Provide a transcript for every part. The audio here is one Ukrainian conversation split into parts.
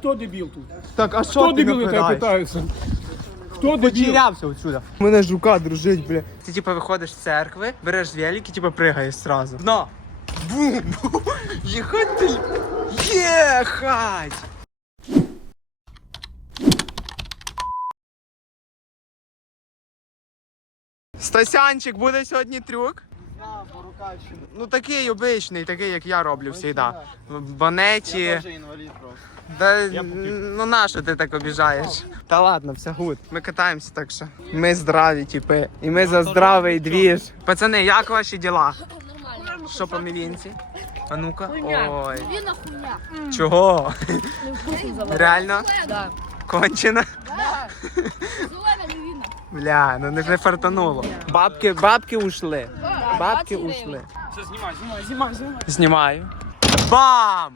Хто дебіл тут? Так, а що Хто ти дебіл, я тебе напираєш? питаюся? Хто дебіл? Потерявся отсюда. У мене ж рука дружить, бля. Ти типа виходиш з церкви, береш велик і типа пригаєш сразу. На! Бум! Їхать ти! Єхать! Стасянчик, буде сьогодні трюк? Ну такий обичний, такий, як я роблю завжди. В банеті. інвалід просто. Да, ну на що ти так обіжаєш? Та ладно, все гуд. Ми катаємося так що. Ми здраві, типи. І ми за здравий двіж. Пацани, як ваші діла? Нормально. Що по мівінці? А ну-ка. Ой. Хуйня. Чого? Реально? Да. Кончено? Віна. Бля, ну не, не фартануло. Бабки, бабки ушли. Бабки ушли. Все, знімай, знімай, знімай, знімай. Знімаю. Бам!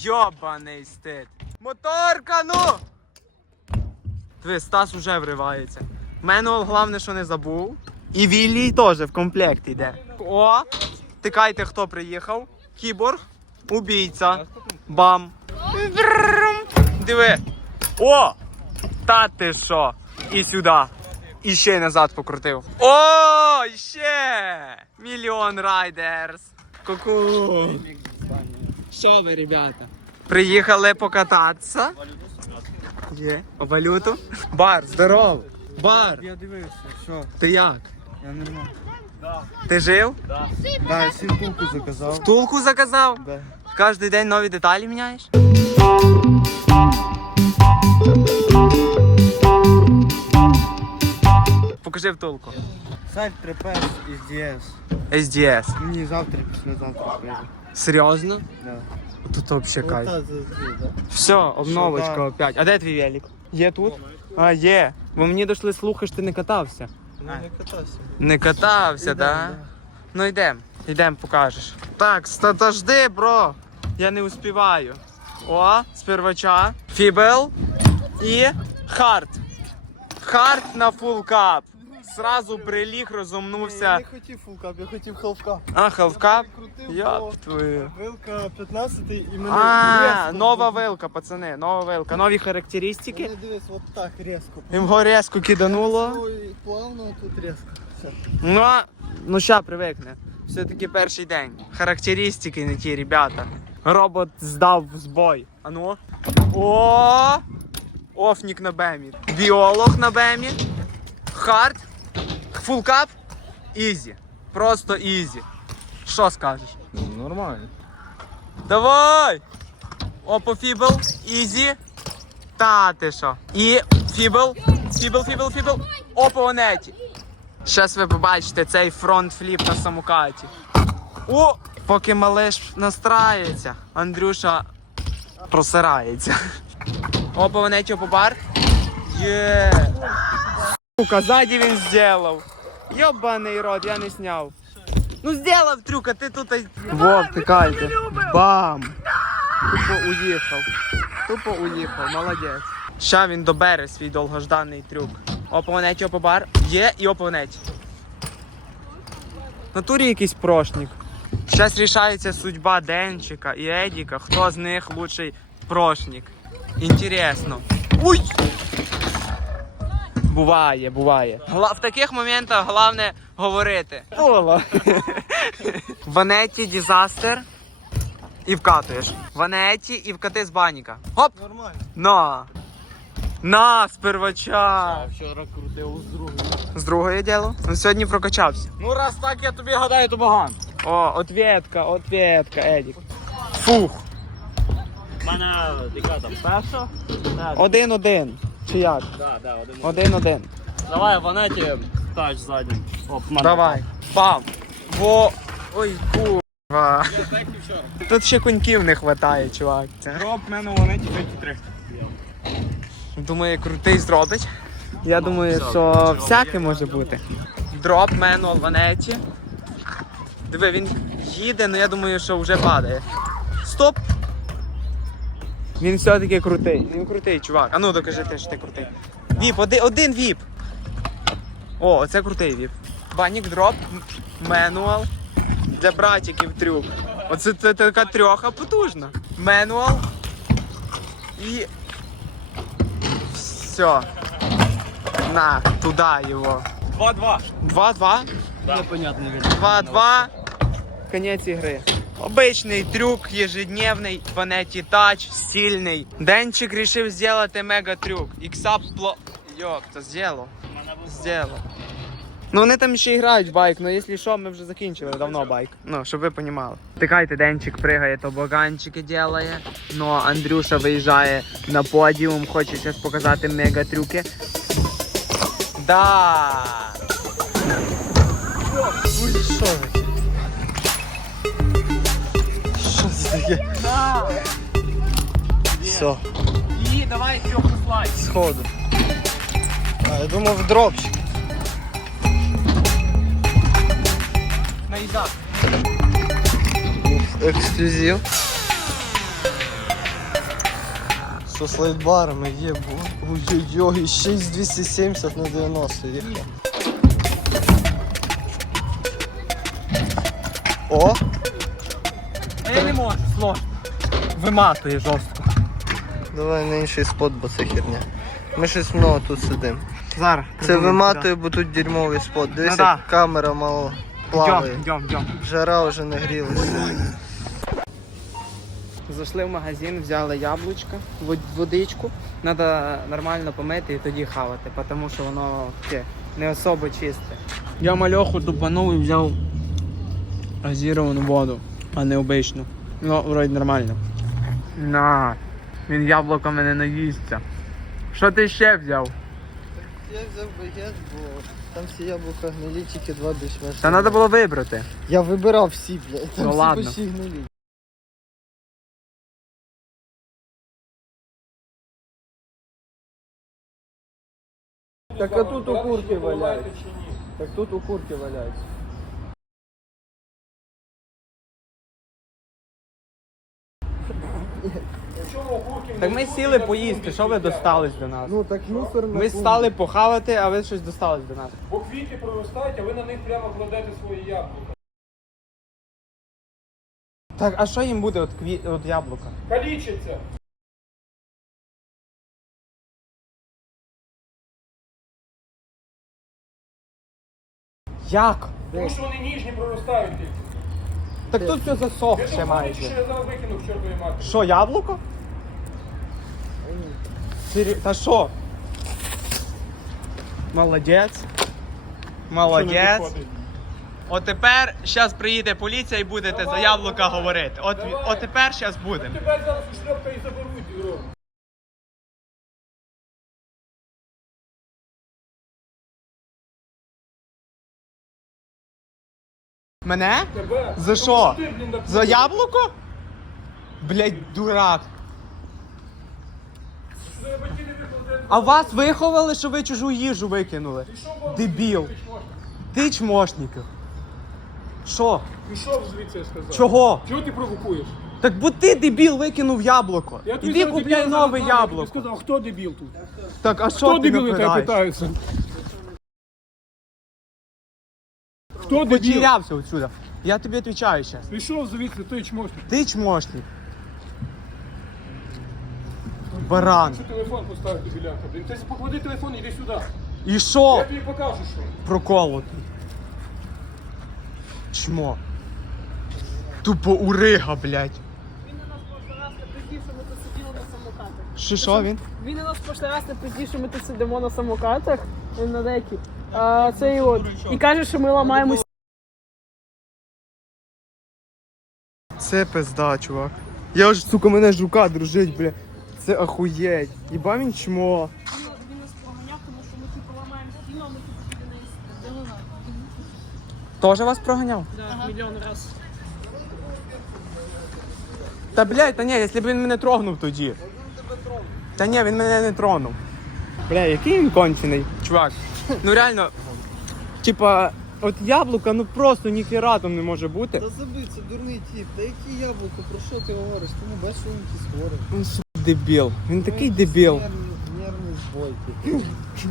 Йобаний стид. Моторка, ну! Диви, Стас уже вривається. Менуал головне, що не забув. І Віллій теж в комплекті йде. О! Тикайте, хто приїхав. Кіборг, убійця. Бам. Диви. О! Та ти що? І сюди. І ще й назад покрутив. О, ще! Мільйон райдерс. Ку-ку. Що ви, ребята? Приїхали покататися. Є. Валюту. Бар, здоров. Бар, Я дивився, що? ти як? Я нормально. Ти жив? Да, я сімпулку заказав. Втулку заказав? Да. Кожен день нові деталі міняєш? Покажи втулку. Сайт трепес із DS. SDS. Мені завтра, післязавтра прийде. Серйозно? Да. Тут взагалі кайф. Ота завжди, да. Все, обновочка опять. А де твій велик? Є тут? А, є. Бо мені дійшли слухи, що ти не катався. Ну не катався. Не катався, да? Ну йдем, йдем, покажеш. Так, ста- та жди, бро. Я не успіваю. О, спервача. Фібел і хард. Хард на фул кап. Сразу приліг, Я не хотів фулкап, я хотів халфкап. А, халфкап? Йоп бо твою. Вилка 15 і мене А, різко нова вилка, пацани, нова вилка. Нові характеристики. Мене дивись, от так різко. Його резко кидануло. Ой, плавно, тут різко. Все. Ну, а- ну ща привикне. Все-таки перший день. Характеристики не ті, ребята. Робот здав в збой. А ну. О! Офнік на бемі. Біолог на бемі. Хард. Фулкап. Ізі. Просто ізі. Що скажеш? Нормально. Давай! Опа, фібл, ізі. Та ти що? І фібл, фібл, фібл, фібл. Опа, онеті. Щас ви побачите цей фронт-фліп на самокаті. О! Поки малиш настрається, Андрюша просирається. Опа, онеті, опа, бар. Є. Сука, ззаді він зробив. Йобаний рот, я не сняв. Ну зробив трюк, а ти тут. Вов, тикайте. Бам! Тупо уїхав. Тупо уїхав, молодець. Ща він добере свій довгожданий трюк. Опонеті, опобар. Є і опонеті. В натурі якийсь прошник. Зараз рішається судьба Денчика і Едіка. Хто з них лучший прошник. Інтересно. Уй! Буває, буває. Гла- В таких моментах головне говорити. Ола. Ванеті дізастер. І вкатуєш. Ванеті і вкати з баніка. Хоп! Нормально. На! На, спервача! Вчора крутив з другої. З другої діло? Ну сьогодні прокачався. Ну раз так, я тобі гадаю, то баган. О, ответка, ответка, Едік. Фух. У мене яка там перша? Один-один. Чи як? Да, да, один. Один-один. Давай, ванеті тач заднім. Оп, мене. Давай. Бам. Во. Ой, курва. Тут ще коньків не вистачає, чувак. Це. Роб, мене вони ті 53. Думаю, крутий зробить. Я думаю, що всяке може бути. Дроп, менуал, ванеті. Диви, він їде, але я думаю, що вже падає. Стоп! Він все-таки крутий. Він крутий, чувак. А ну докажи ти, що ти крутий. Віп, один, один віп. О, це крутий віп. Банік дроп, менуал. Для братиків трюк. Оце це така трьоха потужна. Менуал. И все. На, туда его. 2-2. 2-2. Непонятний він. 2-2. Конець ігри. Обичний трюк ежедневний, Ванеті тач, стильний. Денчик рішив зробити мега трюк. Іксап пло... Йоп, то. Зробив. Ну вони там ще грають в байк, ну якщо що, ми вже закінчили давно байк. Ну, щоб ви розуміли. Тикайте, Денчик пригає, тобоганчики ділає. Ну, Андрюша виїжджає на подіум, хоче зараз показати мега трюки. Да! Що ви? Що це таке? Все, І давай трьох слайд. сходу. А, я думав дропчик. Наїзак. Уф, ексклюзив. Що слайдбарами є, бо ой-ой-ой, ще й з 270 на 90 їхав. О, А я не можу, сложно. Виматує жорстко. давай на інший спот, бо це херня. Ми щось много тут сидимо. Зараз. Це виматує, бо тут дерьмовий спот. Дивись, Ну да. як камера мало Йдем, плаває. йдем, йдем. Жара вже нагрілася. Зайшли в магазин, взяли яблучко, водичку. Треба нормально помити і тоді хавати, тому що воно таке не особо чисте. Я мальоху тупанув і взяв газіровану воду, а не обичну. Ну, вроді нормально. На, він яблуками не наїсться. Що ти ще взяв? Я взяв багет, бо там всі яблука гнилі, тільки два більш-менш. Та треба було вибрати. Я вибирав всі, блядь. Там Ну всі ладно. почти гнилі. Так а тут окурки валяються. Так тут окурки валяються. Так ми сіли поїсти, що ви достались до нас? Ну так мусор на Ми кухні. стали похавати, а ви щось достались до нас. Бо квіти проростають, а ви на них прямо кладете свої яблука. Так, а що їм буде от, кві... от яблука? Калічиться. Як? Тому що вони ніжні проростають тільки. Так тут все засохше майже. викинув чортові. Що, яблуко? Сері... Та що? Молодець. Молодець. От тепер зараз приїде поліція і будете за яблука говорити. От, от тепер зараз будемо. Тебе зараз шльопка і заберуть, Юро. Мене? Тебе. За що? ти, блін, так- За яблуко? Блять, дурак. Що? А вас виховали, що ви чужу їжу викинули? Дебіл. Ти чмошників. Що? Пішов звідси, я сказав. Чого? Чого ти провокуєш? Так бо ти дебіл викинув яблуко. Я тобі Іди купляй нове зараз я тобі яблуко. сказав, хто дебіл тут? Так, а Хто що ти дебіл я тебе напираєш? питаюся? Хто дебіл? Потерявся отсюда. Я тобі відповідаю зараз. Пішов звідси, той чмошник. Ти чмошник. Баран. Що телефон поставити біляка? Блін, ти поклади телефон, іди сюди. І Я що? тобі покажу, що. Проколотий. Чмо. Тупо урига, блядь. Він на нас прошлий раз не що ми тут сиділи на самокатах. Що, що він? Він на нас прошлий раз не пиздів, що ми тут сидимо на самокатах він на декі. А цей от. І каже, що ми ламаємо Це пизда, чувак. Я ж, сука, мене ж рука дружить, бля. Це охуєть. Єба він чмо. Він нас проганяв, тому що ми типу ламаємо стіну, а ми типу неї сидимо. Тоже вас проганяв? Да, мільйон раз. Та блядь, та ні, якщо б він мене трогнув тоді. Та ні, він мене не тронув. Бля, який він кончений, чувак. Ну реально, типа, от яблука, ну просто ніхера там не може бути. Та забий, це дурний тіп. Та які яблуко, про що ти говориш? Ти не бачиш, що він якийсь хворий. Він сука, дебіл. Він такий дебіл.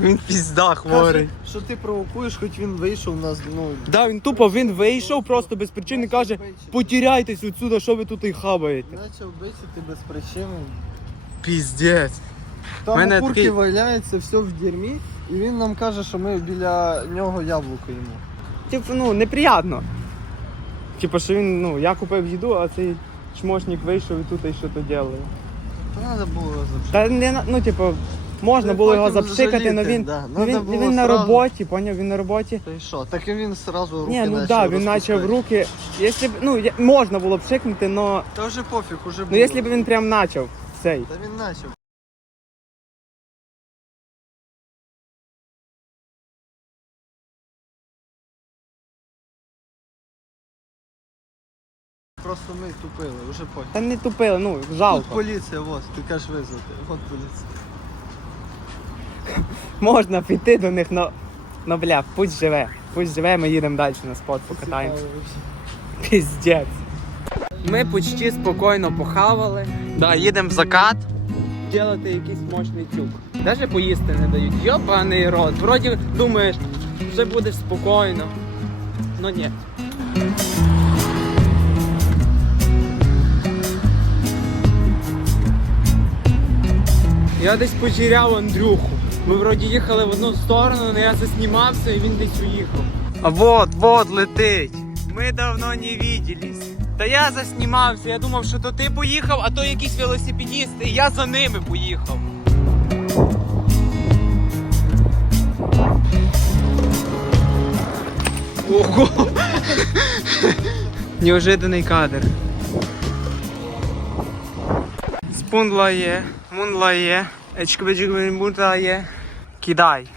Він пізда хворий. Каже, що ти провокуєш, хоч він вийшов у нас, ну... Да, він тупо він вийшов просто без причини каже, потеряйтесь отсюда, що ви тут і хабаєте. Почав бити без причини. Піздець. Там Мене окурки такий- валяється, все в дерьмі, і він нам каже, що ми біля нього яблуко їмо. Типу, ну, неприємно. Типу, що він, ну, я купив їду, а цей чмошник вийшов і тут і що то ділає. Та треба було запшити. Та не, ну, типу, можна Ну, було його потім запшикати, але жаліти, він, да. ну, він, було він на сразу. роботі, поняв, він на роботі. Та й що? Так і він сразу руки Ні, ну почав да, він розпускати. почав руки. Якщо б, ну, я- можна було б пшикнути, но, Та вже пофіг, уже було. ну, якщо б він прям почав цей. Та він почав. Просто ми тупили, вже пофіг. Та не тупили, ну, Тут жалко. поліція, от, ти кажеш визвати. От поліція. Можна піти до них, но, но бля, пусть живе. Пусть живе, ми їдемо далі на спот, покатаємося. Піздець. Ми почти спокійно похавали. Да, їдемо в закат. Делати якийсь мощний трюк. Даже поїсти не дають. Йобаний рот. Вроді думаєш, вже будеш спокійно. Но ні. Я десь потеряв Андрюху. Ми вроді їхали в одну сторону, але я заснімався і він десь уїхав. А вот, вот летить. Ми давно не виделись. Та я заснімався, я думав, що то ти поїхав, а то якийсь велосипедіст, і я за ними поїхав. Ого! Неожиданний кадр. Мундла є, ечкбеджикбенбута є. Кидай.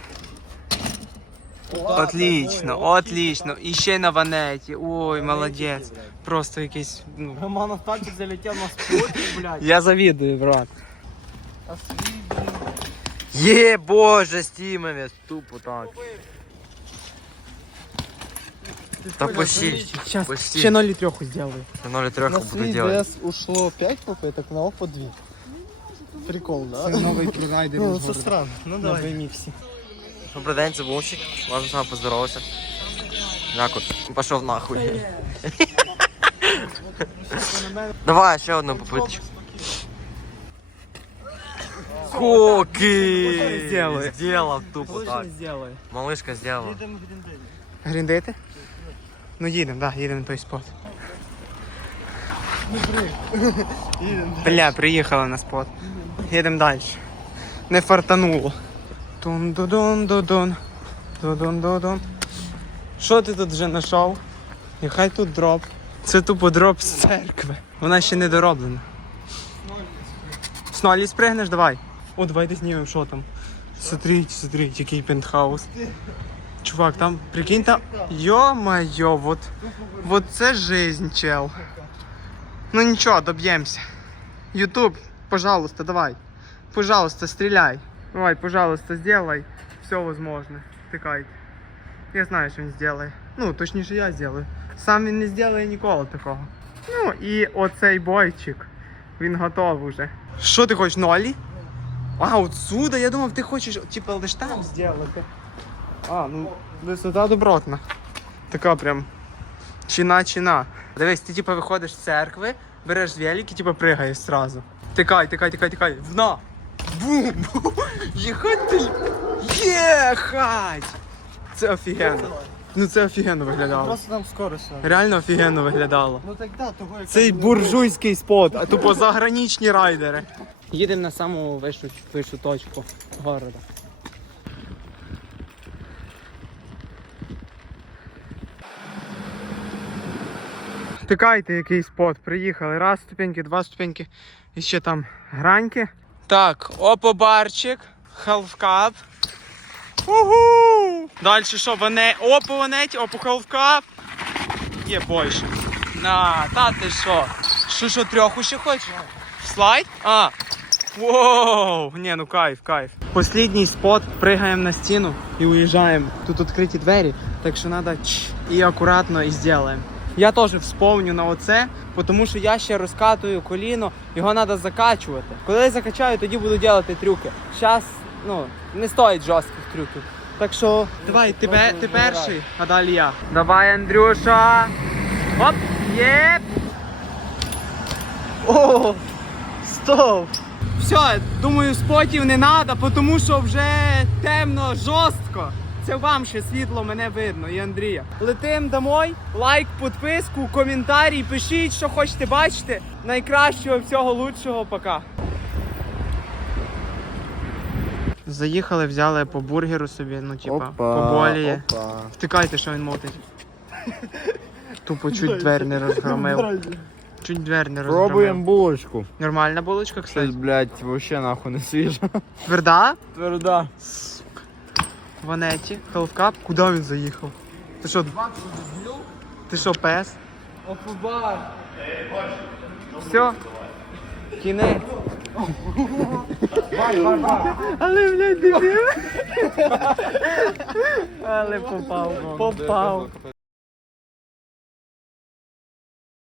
Отлично, отлично. І ще на ванеті. Ой, молодець. Просто якийсь. Ну. Романов тачик залетел на спорт, блядь. Я завідую, брат. Є, боже, стімовець, тупо так. Та почти. Сейчас Почти. ще 0 трьоху зроблю. На 0,3 На буду делать. Ушло 5 попиток, на ОПО 2. Прикол, да? новий прорайдер Ну, це странно. Ну на давай. виміксі. Добрий день, це Вовчик. Ладно, з вами поздоровався. Дякую. Пішов нахуй. Давай ще одну попиточку. Хоки! Сделай. Сделав тупо так. Малышка сделала. Гріндити? Ну їдемо, да, їдемо на той спот. Бля, приїхали на спот. Їдемо далі. Не фартануло. тун ду дун ду дун дун ду дун Що ти тут вже знайшов? І хай тут дроп. Це тупо дроп з церкви. Вона ще не дороблена. З нолі спригнеш, давай. О, давайте знімемо, що там. Смотрите, смотрите, який пентхаус. Чувак, там, прикинь, там... Ё-моё, вот, вот це жизнь, чел. Ну ничего, добьемся. Ютуб, пожалуйста, давай. Пожалуйста, стреляй. Давай, пожалуйста, сделай все возможное. Тикай. Я знаю, що він зробить. Ну, точніше, я зроблю. Сам він не зробить ніколи такого. Ну, і оцей бойчик. Він готов уже. Що ти хочеш, нолі? А, отсюда, я думав, ти хочеш, типа, лиш там зробити. А, ну, висота добротна. Така прям чина-чина. Дивись, ти типа виходиш з церкви, береш велик і типа пригаєш сразу. Тикай, тикай, тикай, тикай. Вна! Бум! Їхать ти! Єхать! Це офігенно. Ну це офігенно виглядало. Просто там скорость. Реально офігенно виглядало. Ну так да, того як Цей буржуйський спот, а тупо заграничні райдери. Їдемо на саму вищу, вищу точку города. Тикайте який спот, приїхали. Раз ступеньки, два ступеньки. І ще там граньки. Так, опобарчик, халфкап. Угу! Далі що, ване... опо ванеті, опо халфкап. Є більше. На, та ти що? Що, що, трьоху ще хочеш? Слайд? А. Воу! Не, ну кайф, кайф. Послідній спот, пригаємо на стіну і уїжджаємо. Тут відкриті двері, так що треба і акуратно і зробимо. Я теж вспомню на оце, тому що я ще розкатую коліно, його треба закачувати. Коли я закачаю, тоді буду робити трюки. Зараз, ну, не стоїть жорстких трюків. Так що, давай, тебе, ти перший, а далі я. Давай, Андрюша. Оп, єп. О! Стоп! Все, думаю, спотів не треба, тому що вже темно, жорстко. Це вам ще світло мене видно і Андрія. Летим домой, лайк, підписку, коментарі, пишіть, що хочете бачити. Найкращого всього лучшого, пока. Заїхали, взяли по бургеру собі, ну типа, поболіє. Втикайте, що він мотить. Тупо чуть двері не розгромив. Чуть двері не розгромив. Пробуємо булочку. Нормальна булочка, Щось, кстати. блядь, вообще нахуй не свіжа. Тверда? Тверда. Ванеті, халфкап. Куди він заїхав? Ти що? Ти що, пес? Все. Кінець. Але, блядь, дебіл. Але попав. Попав.